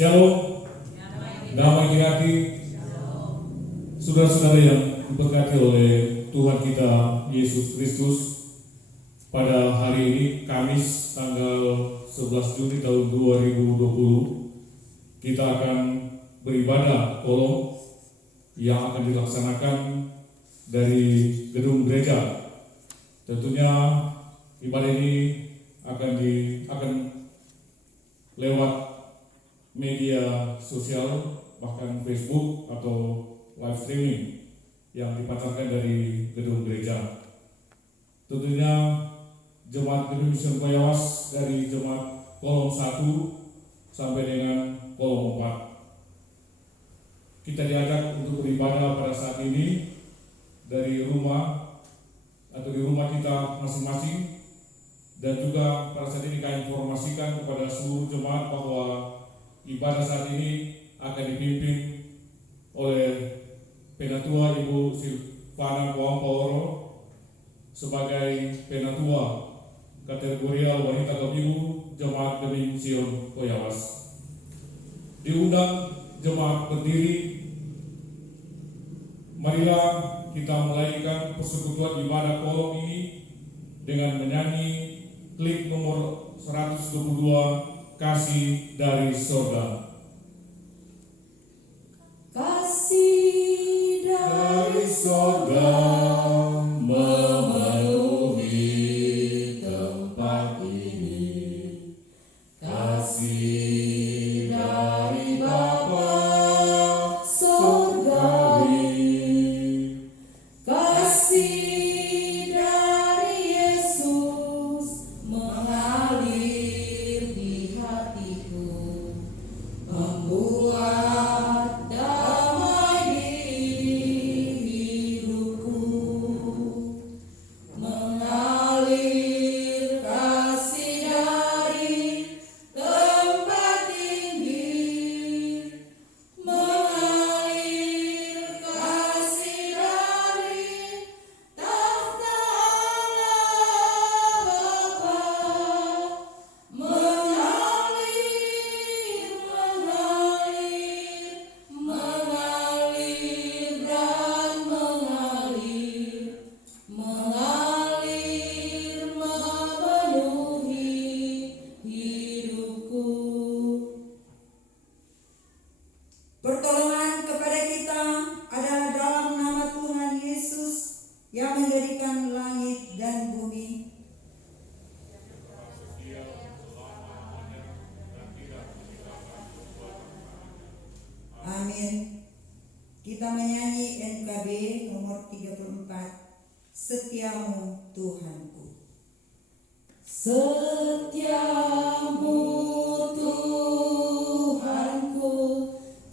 Shalom, damai di hati, saudara-saudara yang diberkati oleh Tuhan kita Yesus Kristus. Pada hari ini, Kamis tanggal 11 Juni tahun 2020, kita akan beribadah kolom yang akan dilaksanakan dari gedung gereja. Tentunya ibadah ini akan lewat media sosial, bahkan Facebook atau live streaming yang dipancarkan dari gedung gereja. Tentunya Jemaat Gedung Mission Koyawas dari Jemaat kolom 1 sampai dengan kolom 4. Kita diajak untuk beribadah pada saat ini dari rumah atau di rumah kita masing-masing, dan juga pada saat ini kami informasikan kepada seluruh jemaat bahwa ibadah saat ini akan dipimpin oleh Penatua Ibu Silvana Kuamporo sebagai Penatua Kategorial Wanita Ibu Jemaat Gedung Sion Koyawas. Diundang jemaat berdiri, marilah kita melayangkan persekutuan ibadah kolom ini dengan menyanyi klik nomor 122, Kasih dari Sorga. Kasih dari sorga memenuhi tempat ini. Kasih dari Bapa sorgawi. Kasih dari Yesus mengalir di hatiku, membuat damai di hidupku, mengalir kasih dari tempat tinggi, mengalir kasih dari tahta Allah Bapa, mengalir dan mengalir memenuhi hidupku. Pertolongan kepada kita adalah dalam nama Tuhan Yesus yang menjadikan langit dan bumi. Amin. Kita menyanyi NKB nomor 34, Setiamu Tuhanku. Setiamu Tuhanku,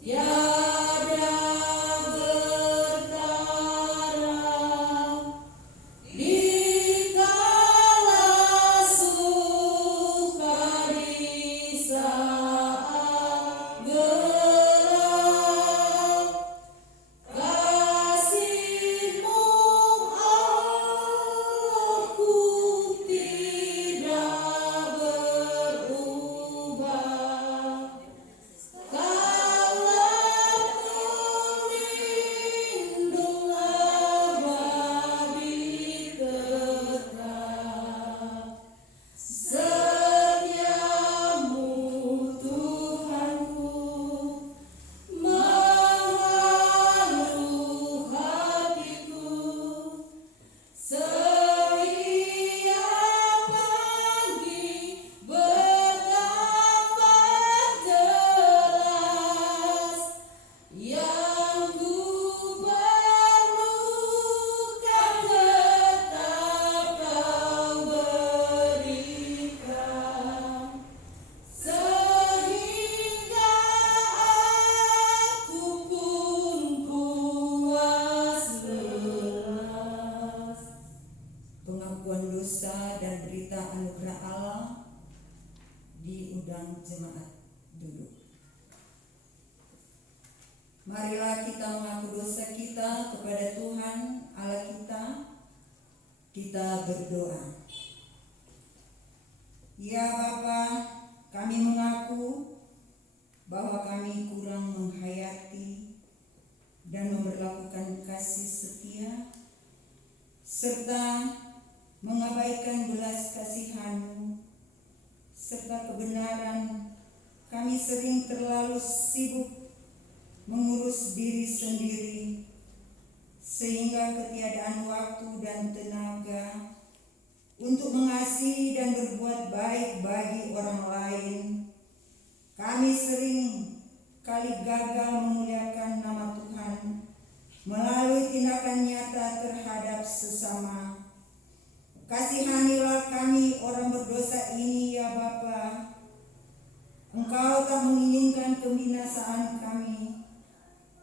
tiada bertara. Dikala suka, di saat gelap, kasih-Mu Allahku tidak berubah. Kaulah pelindung abadi kekal. Setiamu Tuhanku, menghalu hatiku. Setiap pagi betapa jelas yang ku perlukan tetap Kau berikan, sehingga aku pun puas lelas. Pengakuan dosa dan berita anugerah Allah. Diundang jemaat duduk. Marilah kita mengaku dosa kita kepada Tuhan Allah kita. Kita berdoa. Ya Bapa, kami mengaku bahwa kebenaran, kami sering terlalu sibuk mengurus diri sendiri, sehingga ketiadaan waktu dan tenaga untuk mengasihi dan berbuat baik bagi orang lain. Kami sering kali gagal memuliakan nama Tuhan melalui tindakan nyata terhadap sesama. Kasihanilah kami orang berdosa ini ya Bapa. Engkau tak menginginkan kebinasaan kami,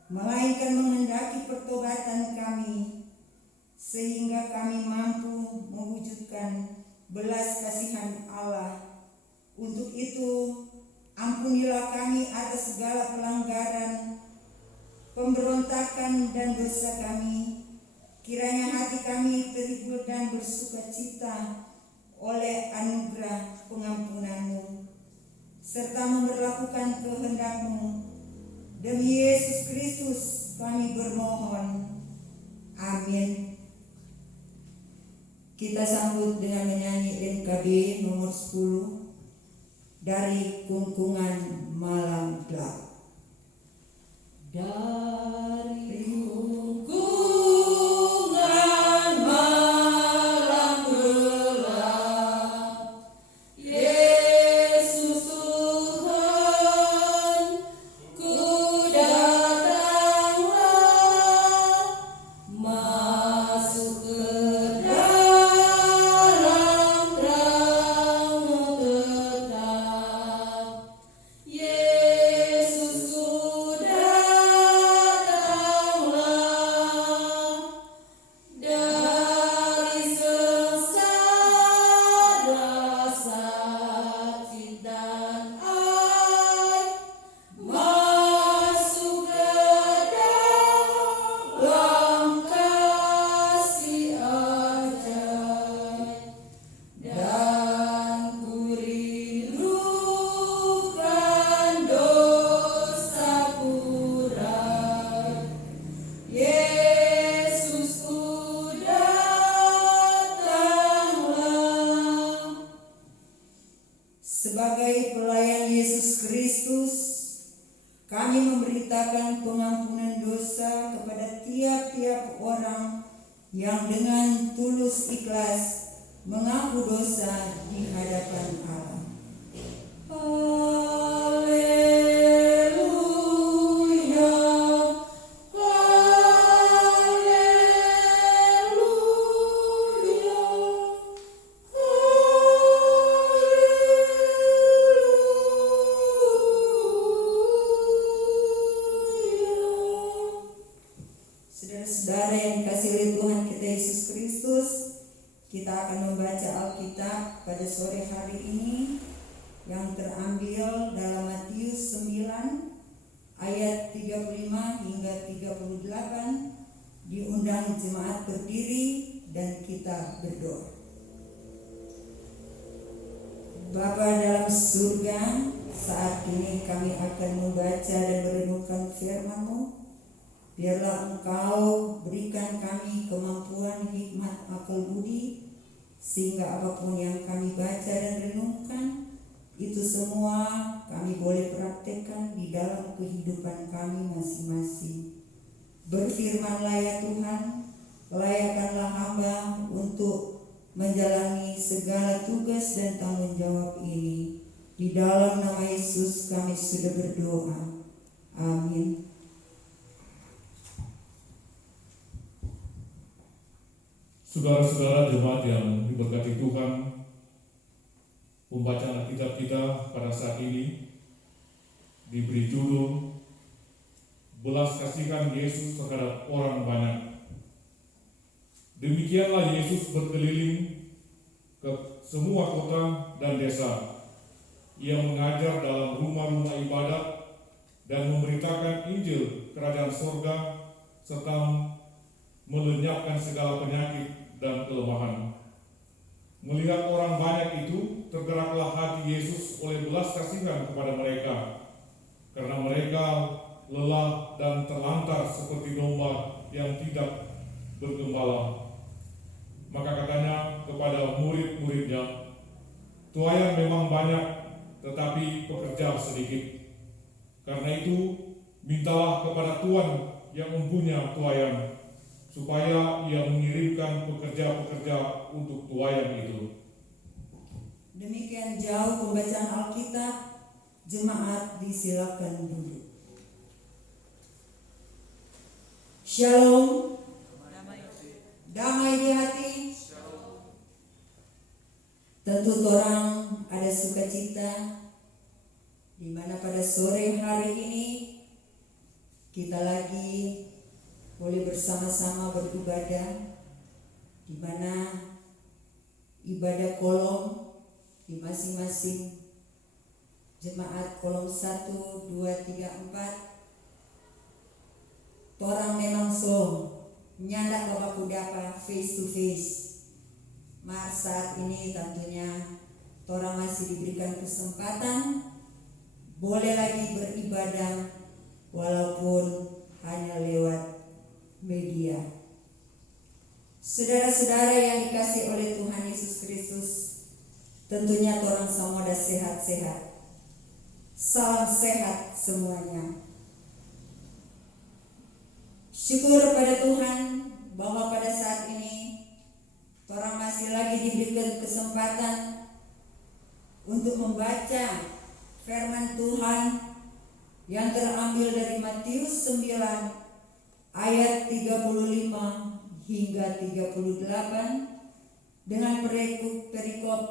melainkan menghendaki pertobatan kami, sehingga kami mampu mewujudkan belas kasihan Allah. Untuk itu, ampunilah kami atas segala pelanggaran, pemberontakan dan dosa kami. Kiranya hati kami terhibur dan bersukacita oleh anugerah pengampunan-Mu, serta memperlakukan kehendak-Mu. Demi Yesus Kristus kami bermohon. Amin. Kita sambut dengan menyanyi NKB nomor 10 dari Kungkungan Malam Gelap. Dari kungkungan malam gelap, Yesus Tuhan, ku datanglah, masuk ke dalam terang-Mu tetap. Yesus sudah Sebagai pelayan Yesus Kristus, kami memberitakan pengampunan dosa kepada tiap-tiap orang yang dengan tulus ikhlas mengaku dosa di hadapan Allah. Haleluya, haleluya, Saudara-saudara yang dikasihi oleh Tuhan kita Yesus Kristus, kita akan membaca Alkitab pada sore hari ini yang terambil dalam Matius 9 ayat 35 hingga 38. Diundang jemaat berdiri dan kita berdoa. Bapa dalam surga, saat ini kami akan membaca dan merenungkan firman-Mu. Biarlah Engkau berikan kami kemampuan, hikmat, akal budi, sehingga apapun yang kami baca dan renungkan, itu semua kami boleh praktekkan di dalam kehidupan kami masing-masing. Berfirmanlah ya Tuhan, layakkanlah hamba untuk menjalani segala tugas dan tanggung jawab ini. Di dalam nama Yesus kami sudah berdoa. Amin. Saudara-saudara jemaat yang diberkati Tuhan, pembacaan Alkitab kita pada saat ini diberi judul Belas Kasihan Yesus terhadap orang banyak. Demikianlah Yesus berkeliling ke semua kota dan desa. Ia mengajar dalam rumah-rumah ibadat dan memberitakan Injil Kerajaan Surga serta melenyapkan segala penyakit dan kelemahan. Melihat orang banyak itu, tergeraklah hati Yesus oleh belas kasihan kepada mereka, karena mereka lelah dan terlantar seperti domba yang tidak bergembala. Maka katanya kepada murid-muridnya, "Tuayan memang banyak, tetapi pekerja sedikit. Karena itu, mintalah kepada Tuhan yang mempunyai tuaian, supaya Ia mengirimkan pekerja-pekerja untuk tuaian itu. Demikian jauh pembacaan Alkitab. Jemaat disilakan duduk. Shalom. Damai di hati. Tentu orang ada sukacita di mana pada sore hari ini kita lagi boleh bersama-sama beribadah, di mana ibadah kolom di masing-masing jemaat kolom 1, 2, 3, 4. Torang memang so nyandak bapak kudapa face to face. Mar saat ini tentunya torang masih diberikan kesempatan boleh lagi beribadah walaupun hanya lewat media. Saudara-saudara yang dikasihi oleh Tuhan Yesus Kristus, tentunya torang semua dah sehat-sehat. Salam sehat semuanya. Syukur pada Tuhan bahwa pada saat ini torang masih lagi diberikan kesempatan untuk membaca firman Tuhan yang terambil dari Matius 9 ayat 35 hingga 38 dengan perikop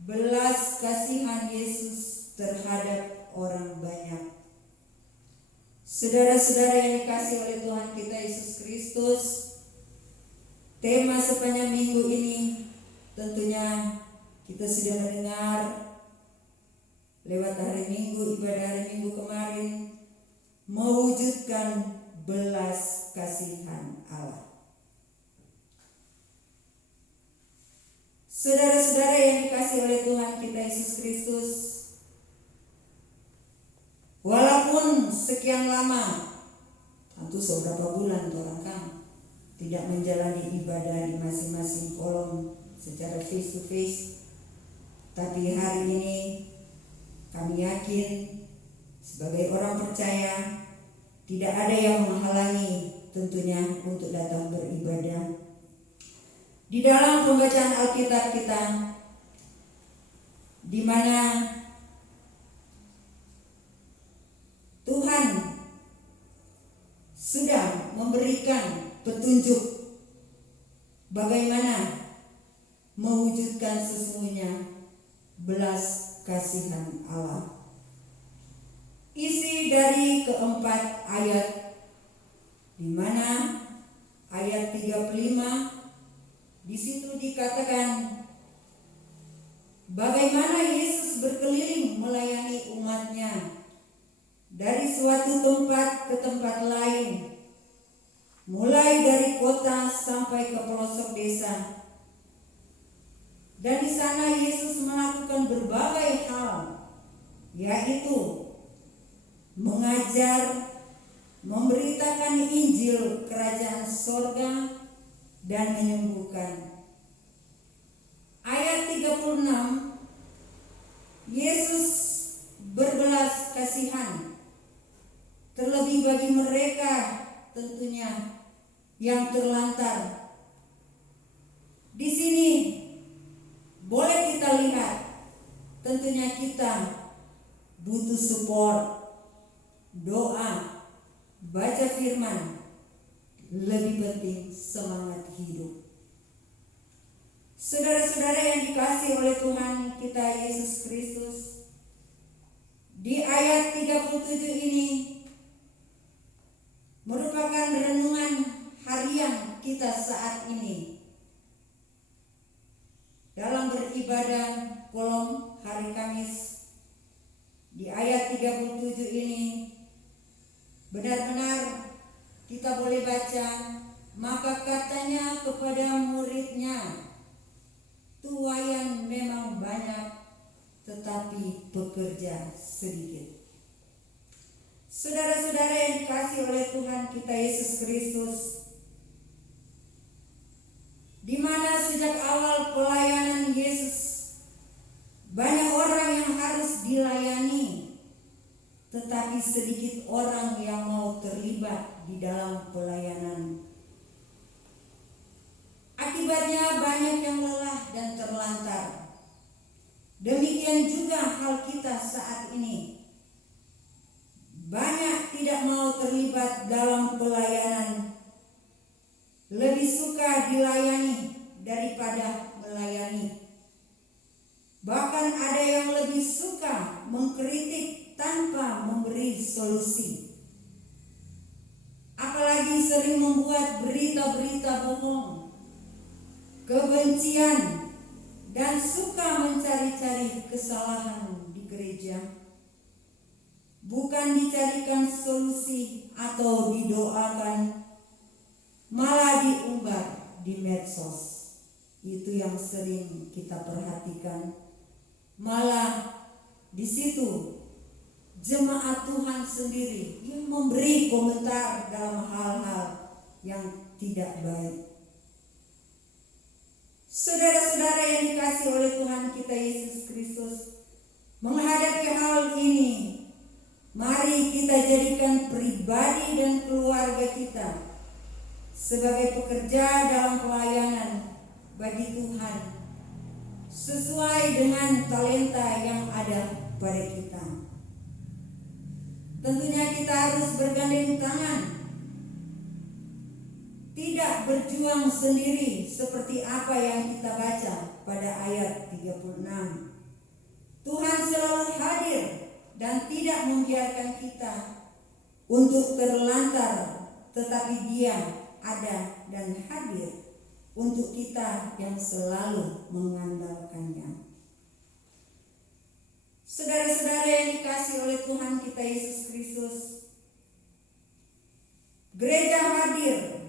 belas kasihan Yesus terhadap orang banyak. Saudara-saudara yang dikasihi oleh Tuhan kita Yesus Kristus, tema sepanjang minggu ini tentunya kita sudah mendengar lewat hari Minggu, ibadah hari Minggu kemarin, mewujudkan belas kasihan Allah. Saudara-saudara yang dikasihi oleh Tuhan kita Yesus Kristus, walaupun sekian lama, tentu beberapa bulan orang kan tidak menjalani ibadah di masing-masing kolom secara face to face, tapi hari ini kami yakin sebagai orang percaya tidak ada yang menghalangi tentunya untuk datang beribadah. Di dalam pembacaan Alkitab kita, di mana Tuhan sudah memberikan petunjuk bagaimana mewujudkan sesungguhnya belas kasihan Allah. Isi dari keempat ayat, di mana ayat 35 di situ dikatakan bagaimana Yesus berkeliling melayani umatnya dari suatu tempat ke tempat lain, mulai dari kota sampai ke pelosok desa. Dan di sana Yesus melakukan berbagai hal, yaitu mengajar, memberitakan Injil Kerajaan Sorga, dan menyembuhkan. Ayat 36, Yesus berbelas kasihan, terlebih bagi mereka tentunya yang terlantar. Di sini boleh kita lihat tentunya kita butuh support, doa, baca firman, lebih penting semangat hidup. Saudara-saudara yang dikasihi oleh Tuhan kita Yesus Kristus, di ayat 37 ini merupakan renungan harian kita saat ini. Dalam beribadah kolom hari Kamis, di ayat 37 ini benar-benar kita boleh baca, maka katanya kepada muridnya, tuaian memang banyak, tetapi pekerja sedikit. Saudara-saudara yang dikasihi oleh Tuhan kita Yesus Kristus, di mana sejak awal pelayanan Yesus, banyak orang yang dilayani, tetapi sedikit orang yang mau terlibat di dalam pelayanan. Akibatnya banyak yang lelah dan terlantar. Demikian juga hal kita saat ini. Banyak tidak mau terlibat dalam pelayanan, lebih suka dilayani daripada melayani. Bahkan ada yang lebih suka mengkritik tanpa memberi solusi. Apalagi sering membuat berita-berita bohong, kebencian, dan suka mencari-cari kesalahan di gereja. Bukan dicarikan solusi atau didoakan, malah diumbar di medsos. Itu yang sering kita perhatikan. Malah di situ jemaat Tuhan sendiri yang memberi komentar dalam hal-hal yang tidak baik. Saudara-saudara yang dikasihi oleh Tuhan kita Yesus Kristus, menghadapi hal ini, mari kita jadikan pribadi dan keluarga kita sebagai pekerja dalam pelayanan bagi Tuhan, sesuai dengan talenta yang ada pada kita. Tentunya kita harus bergandeng tangan, tidak berjuang sendiri seperti apa yang kita baca pada ayat 36. Tuhan selalu hadir dan tidak membiarkan kita untuk terlantar, tetapi Dia ada dan hadir untuk kita yang selalu mengandalkannya. Saudara-saudara yang dikasihi oleh Tuhan kita Yesus Kristus, gereja hadir,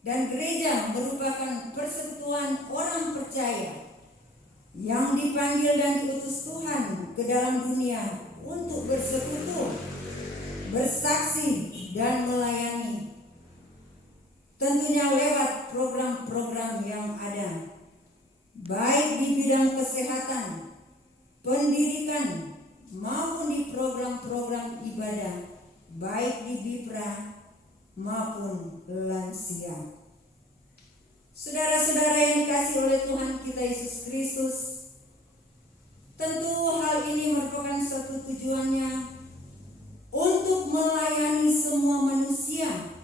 dan gereja merupakan persekutuan orang percaya yang dipanggil dan diutus Tuhan ke dalam dunia untuk bersekutu, bersaksi, dan melayani. Tentunya lewat program-program yang ada, baik di bidang kesehatan, pendidikan, maupun di program-program ibadah, baik di BIPRA maupun lansia. Saudara-saudara yang dikasihi oleh Tuhan kita Yesus Kristus, tentu hal ini merupakan suatu tujuannya untuk melayani semua manusia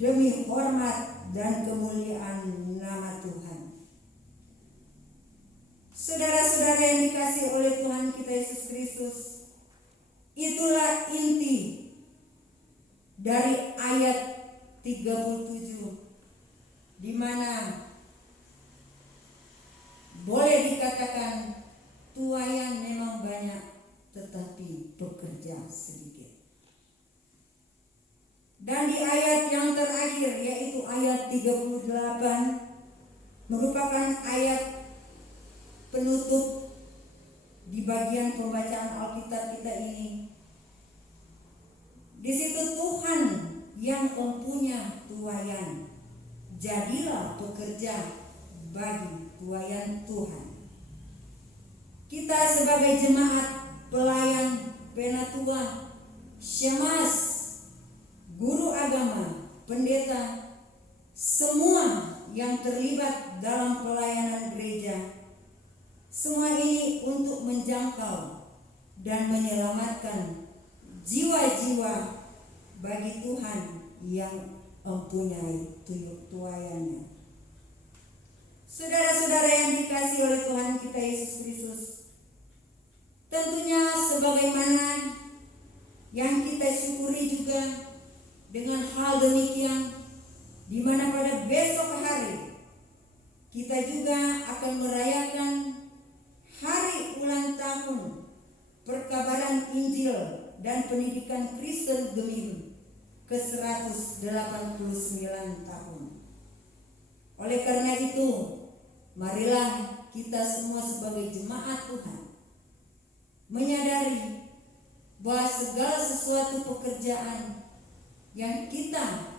demi hormat dan kemuliaan nama Tuhan. Saudara-saudara yang dikasihi oleh Tuhan kita Yesus Kristus, itulah inti dari ayat 37, di mana boleh dikatakan tuaian memang banyak, tetapi pekerja sedikit. Dan di ayat yang terakhir, yaitu ayat 38, merupakan ayat penutup di bagian pembacaan Alkitab kita ini. Di situ Tuhan yang mempunyai tuaian, jadilah pekerja bagi tuaian Tuhan. Kita sebagai jemaat, pelayan, penatua, syemasi, guru agama, pendeta, semua yang terlibat dalam pelayanan gereja, semua ini untuk menjangkau dan menyelamatkan jiwa-jiwa bagi Tuhan yang mempunyai tuaiannya. Saudara-saudara yang dikasihi oleh Tuhan kita Yesus Kristus, tentunya sebagaimana yang kita syukuri juga dengan hal demikian, di mana pada besok hari kita juga akan merayakan hari ulang tahun perkabaran Injil dan pendidikan Kristen Gemim ke-189 tahun. Oleh karena itu, marilah kita semua sebagai jemaat Tuhan menyadari bahwa segala sesuatu pekerjaan yang kita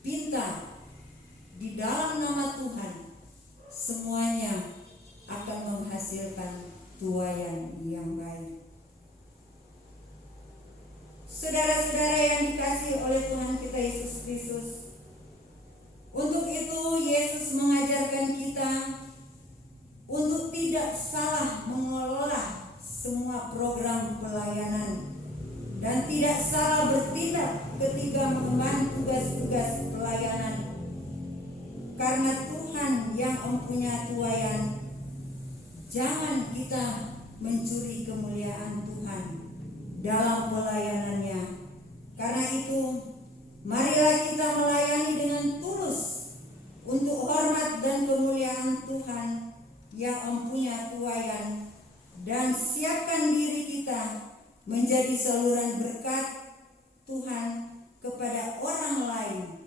pinta di dalam nama Tuhan, semuanya akan menghasilkan tuayan yang baik. Saudara-saudara yang dikasihi oleh Tuhan kita Yesus Kristus, untuk itu Yesus mengajarkan kita untuk tidak salah mengelola semua program pelayanan dan tidak salah bertindak ketika mengemban tugas-tugas pelayanan. Karena Tuhan yang mempunyai tuayan, jangan kita mencuri kemuliaan Tuhan dalam pelayanannya. Karena itu, marilah kita melayani dengan tulus untuk hormat dan kemuliaan Tuhan yang mempunyai tuayan, dan siapkan diri kita menjadi saluran berkat Tuhan kepada orang lain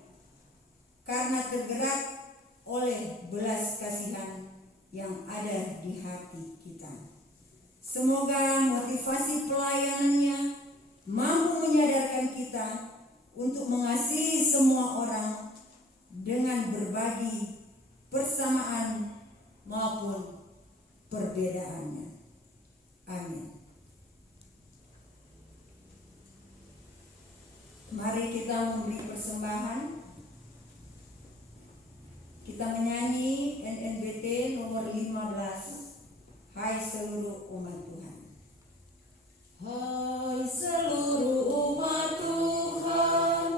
karena tergerak oleh belas kasihan yang ada di hati kita. Semoga motivasi pelayanannya mampu menyadarkan kita untuk mengasihi semua orang dengan berbagi persamaan maupun perbedaannya. Amin. Mari kita memberi persembahan. Kita menyanyi NNBT nomor 15. Hai seluruh umat Tuhan. Hai seluruh umat Tuhan,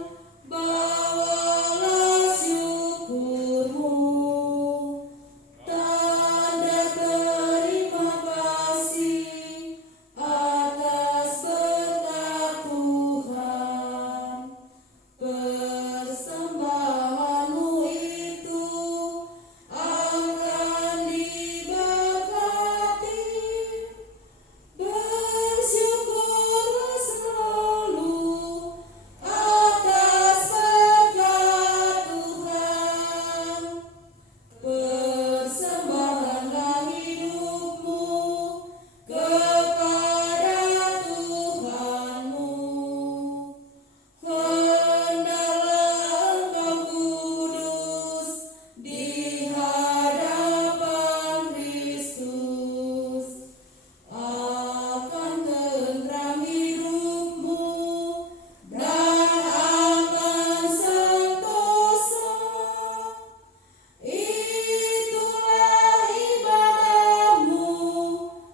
bawalah syukurmu, tanda terima kasih atas berkat Tuhan. Persembahanmu itu akan diberkati. Bersyukurlah selalu atas berkat Tuhan. Persembahkanlah hidupmu kepada Tuhanmu. Hendaklah engkau kudus di hadapan Kristus. Akan tentram hidupmu dan akan sentosa. Itulah ibadahmu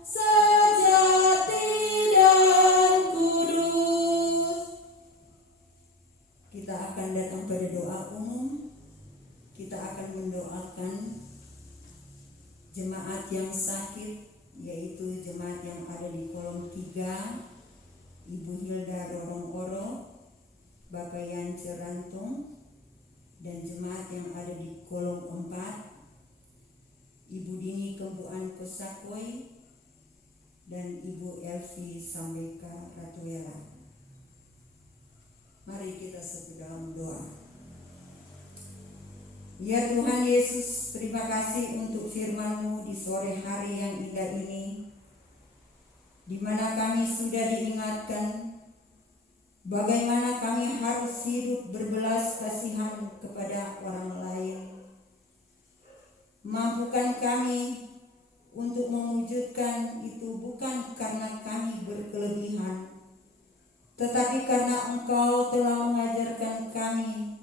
sejati dan kudus. Kita akan datang pada doa umum. Kita akan mendoakan jemaat yang sakit, yaitu jemaat yang ada di kolom 3, Ibu Hilda Rorong-Oro, Bapak Yan Cerantung, dan jemaat yang ada di kolom 4, Ibu Dini Kembuan Kosakoi, dan Ibu Elvi Sambeka Ratuela. Mari kita satu dalam doa. Ya Tuhan Yesus, terima kasih untuk firman-Mu di sore hari yang indah ini, di mana kami sudah diingatkan bagaimana kami harus hidup berbelas kasihan kepada orang lain. Mampukan kami untuk mewujudkan itu bukan karena kami berkelebihan, tetapi karena Engkau telah mengajarkan kami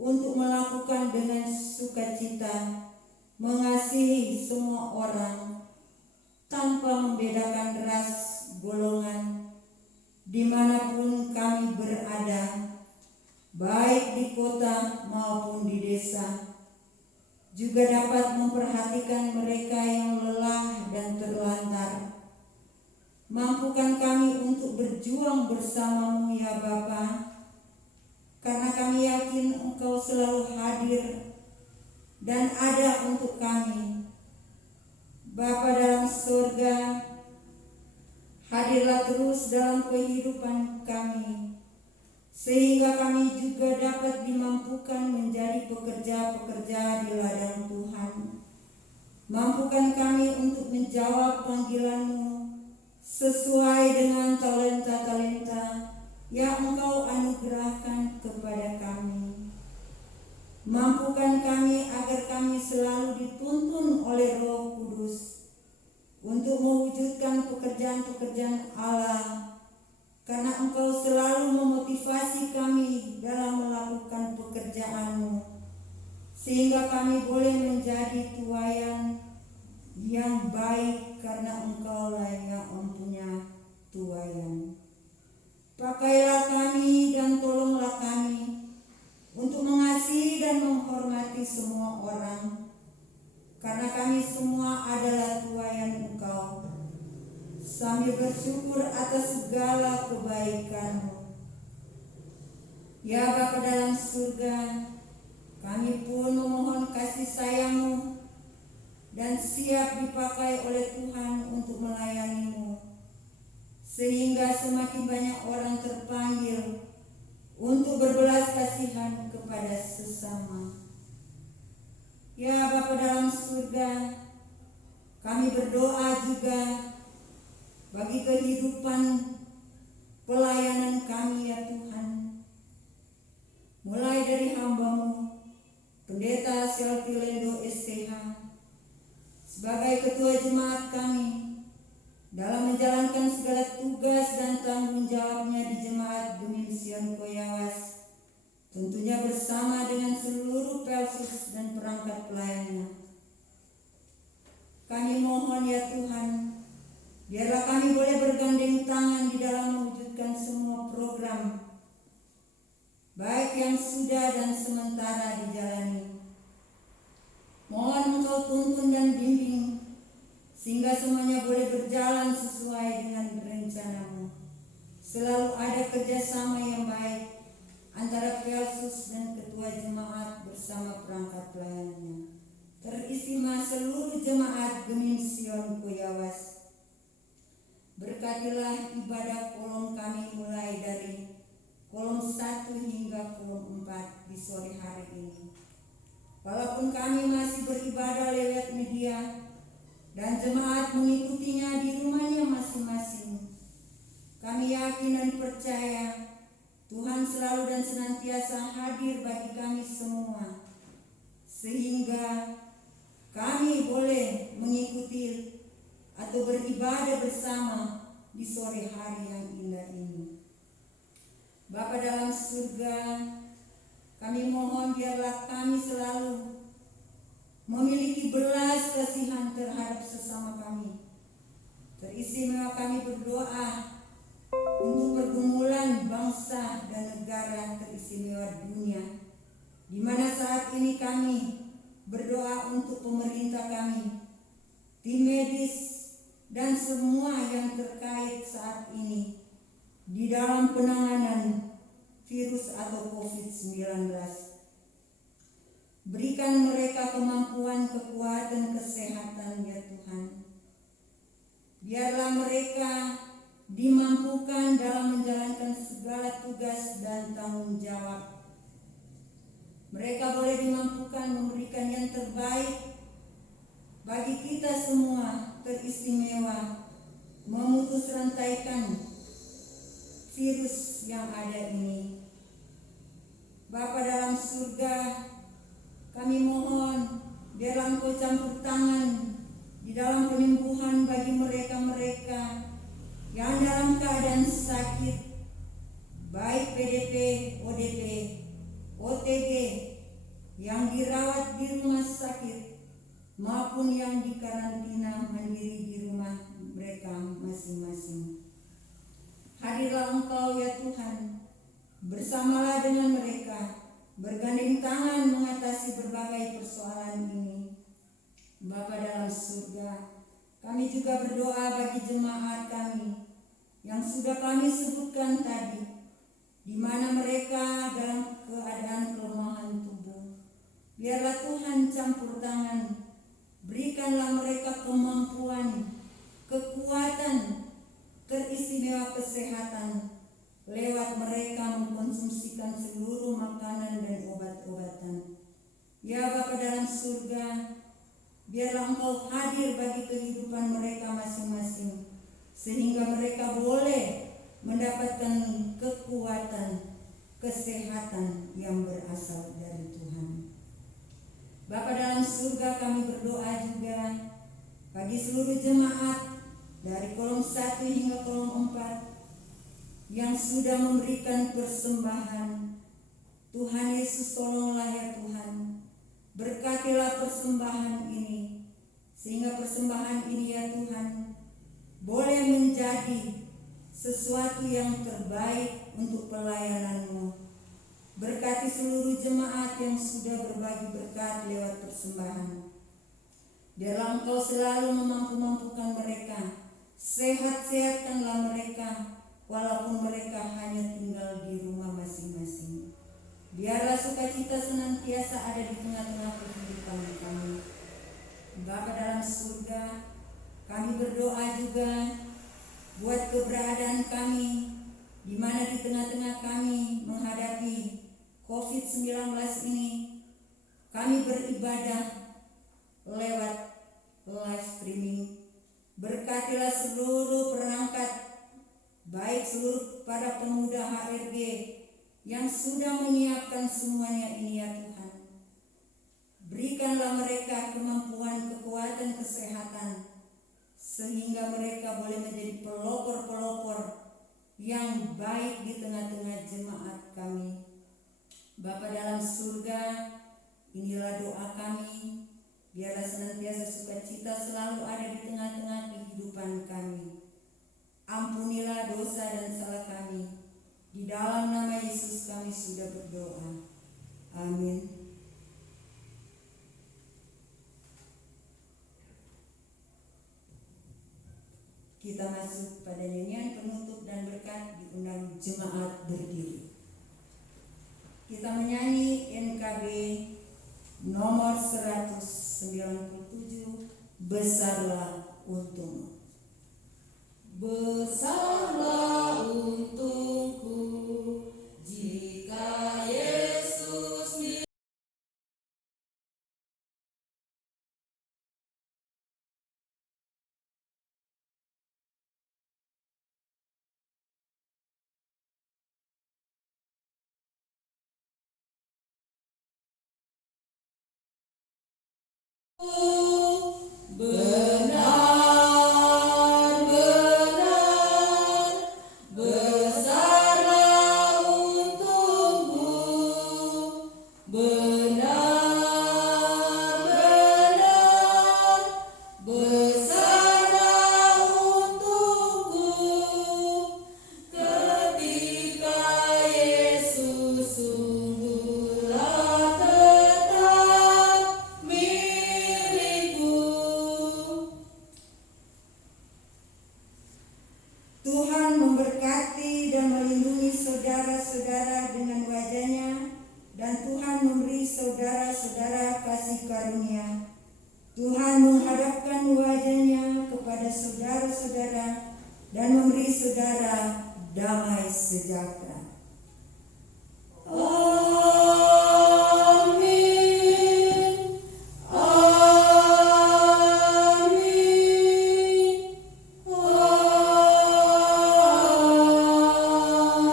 untuk melakukan dengan sukacita, mengasihi semua orang tanpa membedakan ras, golongan, dimanapun kami berada, baik di kota maupun di desa. Juga dapat memperhatikan mereka yang lelah dan terlantar. Mampukan kami untuk berjuang bersama-Mu ya Bapa, karena kami yakin Engkau selalu hadir dan ada untuk kami. Bapa dalam surga, hadirlah terus dalam kehidupan kami, sehingga kami juga dapat dimampukan menjadi pekerja-pekerja di ladang Tuhan. Mampukan kami untuk menjawab panggilan-Mu sesuai dengan talenta-talenta yang Engkau anugerahkan kepada kami. Mampukan kami agar kami selalu dituntun oleh Roh Kudus untuk mewujudkan pekerjaan-pekerjaan Allah, karena Engkau selalu memotivasi kami dalam melakukan pekerjaan-Mu, sehingga kami boleh menjadi tuayan yang baik karena Engkaulah yang mempunyai tuayan. Pakailah kami dan tolonglah kami untuk mengasihi dan menghormati semua orang, karena kami semua adalah tuayan Engkau, sambil bersyukur atas segala kebaikan-Mu. Ya Bapa dalam surga, kami pun memohon kasih sayang-Mu dan siap dipakai oleh Tuhan untuk melayani-Mu, sehingga semakin banyak orang terpanggil untuk berbelas kasihan kepada sesama. Ya Bapa dalam surga, kami berdoa juga bagi kehidupan pelayanan kami ya Tuhan, mulai dari hamba-Mu Pendeta Selvi Lendo STH sebagai ketua jemaat kami dalam menjalankan segala tugas dan tanggung jawabnya di Jemaat Gemim Sion Koyawas, tentunya bersama dengan seluruh pelsus dan perangkat pelayannya. Kami mohon ya Tuhan, biarlah kami boleh bergandeng tangan di dalam mewujudkan semua program, baik yang sudah dan sementara dijalani. Mohon Engkau tuntun dan bimbing, sehingga semuanya boleh berjalan sesuai dengan rencana-Mu. Selalu ada kerjasama yang baik antara pelsus dan ketua jemaat bersama perangkat pelayannya. Teristimewa seluruh jemaat Gemim Sion Koyawas. Berkatilah ibadah kolom kami mulai dari kolom 1 hingga kolom 4 di sore hari ini. Walaupun kami masih beribadah lewat media dan jemaat mengikutinya di rumahnya masing-masing, kami yakin dan percaya Tuhan selalu dan senantiasa hadir bagi kami semua, sehingga kami boleh mengikuti atau beribadah bersama di sore hari yang indah ini. Bapa dalam surga, kami mohon biarlah kami selalu memiliki belas kasihan terhadap sesama kami. Teristimewa kami berdoa untuk pergumulan bangsa dan negara teristimewa dunia, di mana saat ini kami berdoa untuk pemerintah kami, tim medis, dan semua yang terkait saat ini di dalam penanganan virus atau COVID-19. Berikan mereka kemampuan, kekuatan, kesehatan ya Tuhan. Biarlah mereka dimampukan dalam menjalankan segala tugas dan tanggung jawab. Mereka boleh dimampukan memberikan yang terbaik bagi kita semua, teristimewa memutus rantaikan virus yang ada ini. Bapa dalam surga, kami mohon biarlah Engkau campur tangan di dalam penyembuhan bagi mereka-mereka yang dalam keadaan sakit, baik PDP, ODP, OTG, yang dirawat di rumah sakit maupun yang dikarantina mandiri di rumah mereka masing-masing. Hadirlah Engkau ya Tuhan, bersamalah dengan mereka, bergandeng tangan mengatasi berbagai persoalan ini. Bapa dalam surga, kami juga berdoa bagi jemaat kami yang sudah kami sebutkan tadi, di mana mereka dalam keadaan kelemahan tubuh. Biarlah Tuhan campur tangan, berikanlah mereka kemampuan, kekuatan, teristimewa kesehatan, lewat mereka mengkonsumsikan seluruh makanan dan obat-obatan. Ya Bapa dalam surga, biarlah Engkau hadir bagi kehidupan mereka masing-masing, sehingga mereka boleh mendapatkan kekuatan, kesehatan yang berasal dari Tuhan. Bapa dalam surga, kami berdoa juga bagi seluruh jemaat dari kolom 1 hingga kolom 4 yang sudah memberikan persembahan. Tuhan Yesus, tolonglah ya Tuhan, berkatilah persembahan ini, sehingga persembahan ini ya Tuhan boleh menjadi sesuatu yang terbaik untuk pelayanan-Mu. Berkati seluruh jemaat yang sudah berbagi berkat lewat persembahan. Biarlah Engkau selalu memampu-mampukan mereka, sehat-sehatkanlah mereka, walaupun mereka hanya tinggal di rumah masing-masing. Biarlah sukacita senantiasa ada di tengah-tengah kehidupan kami. Bapa dalam surga, kami berdoa juga buat keberadaan kami, di mana di tengah-tengah kami menghadapi COVID-19 ini. Kami beribadah lewat live streaming. Berkatilah seluruh perangkat, baik seluruh para pemuda HRG yang sudah menyiapkan semuanya ini ya Tuhan. Berikanlah mereka kemampuan, kekuatan, kesehatan, sehingga mereka boleh menjadi pelopor-pelopor yang baik di tengah-tengah jemaat kami. Bapa dalam surga, inilah doa kami. Biarlah senantiasa sukacita selalu ada di tengah-tengah kehidupan kami. Ampunilah dosa dan salah kami. Di dalam nama Yesus kami sudah berdoa. Amin. Kita masuk pada nyanyian penutup dan berkat, diundang jemaat berdiri. Kita menyanyi NKB nomor 197, Besarlah Untungmu. Besarlah untungku jika Yesus benar-benar besarlah untungmu, benar-benar besarlah untungku ketika Yesus sungguhlah tetap milikku. Tuhan memberkati dan melindungi saudara-saudara dengan wajah-Nya, dan Tuhan memberi saudara-saudara kasih karunia. Tuhan menghadapkan wajah-Nya kepada saudara-saudara dan memberi saudara damai sejahtera. Amin. Amin.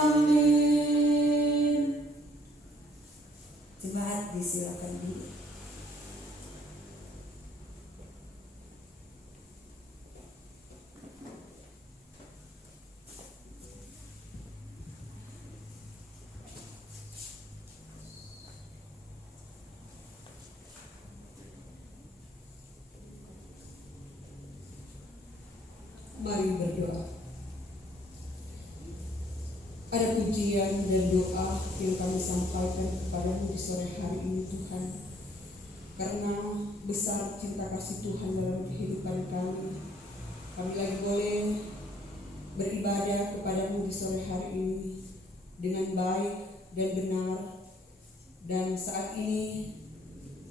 Amin. Jemaat disilakan duduk. Mari berdoa. Ada pujian dan doa yang kami sampaikan kepadamu di sore hari ini Tuhan, karena besar cinta kasih Tuhan dalam kehidupan kami. Kami lagi boleh beribadah kepadamu di sore hari ini dengan baik dan benar, dan saat ini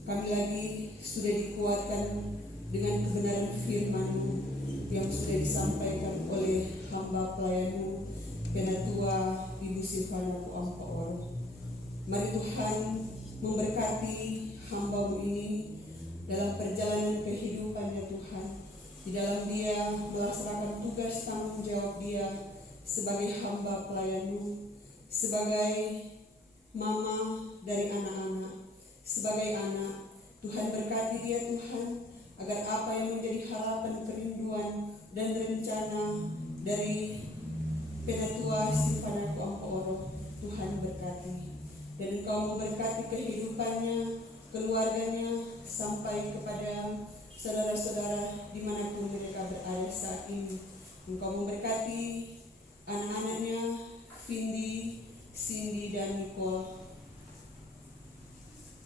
kami lagi sudah dikuatkan dengan kebenaran firman-Mu yang sudah disampaikan oleh hamba pelayan-Mu, Penatua Ibu Silvana Puamporo. Mari Tuhan memberkati hamba-Mu ini dalam perjalanan kehidupannya Tuhan, di dalam dia melaksanakan tugas tanggung jawab dia sebagai hamba pelayan-Mu, sebagai mama dari anak-anak, sebagai anak. Tuhan berkati dia Tuhan, agar apa yang menjadi harapan, kerinduan, dan rencana dari Penatua Silvana Oro, Tuhan berkati. Dan Engkau memberkati kehidupannya, keluarganya, sampai kepada saudara-saudara dimanapun mereka berada saat ini. Engkau memberkati anak-anaknya, Vindi, Cindy, dan Nicole,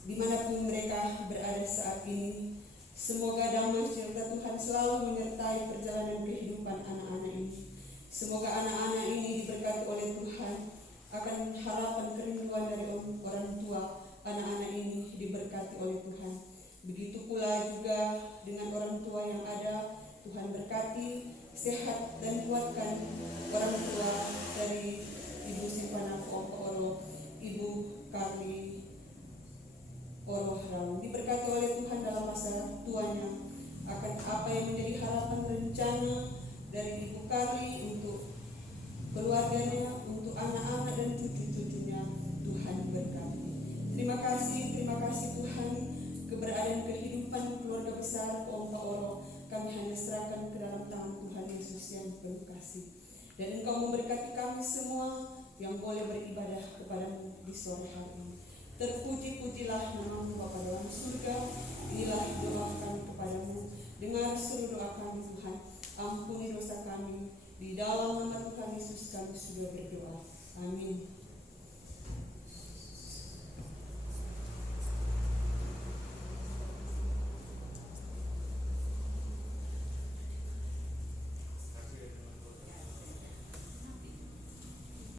dimanapun mereka berada saat ini. Semoga damai sejahtera Tuhan selalu menyertai perjalanan kehidupan anak-anak ini. Semoga anak-anak ini diberkati oleh Tuhan, akan harapan kerinduan dari orang tua anak-anak ini diberkati oleh Tuhan. Begitu pula juga dengan orang tua yang ada, Tuhan berkati, sehat dan kuatkan orang tua dari Ibu Silvana Oro, Ibu Karli Oro Raung. Diberkati oleh Tuhan dalam masa tuanya, akan apa yang menjadi harapan rencana dari Ibu Karli untuk keluarganya, untuk anak-anak dan cucu-cucunya, Tuhan berkati. Terima kasih Tuhan, keberadaan kehidupan keluarga besar Om Oro kami hanya serahkan ke dalam tangan Tuhan Yesus yang penuh kasih. Dan Engkau memberkati kami semua yang boleh beribadah kepada-Mu di sore hari ini. Terpuji-pujilah nama-Mu Bapa dalam surga. Inilah doa kami kepada-Mu. Dengar seluruh doa kami Tuhan. Ampuni dosa kami. Di dalam nama Tuhan Yesus kami sudah berdoa. Amin.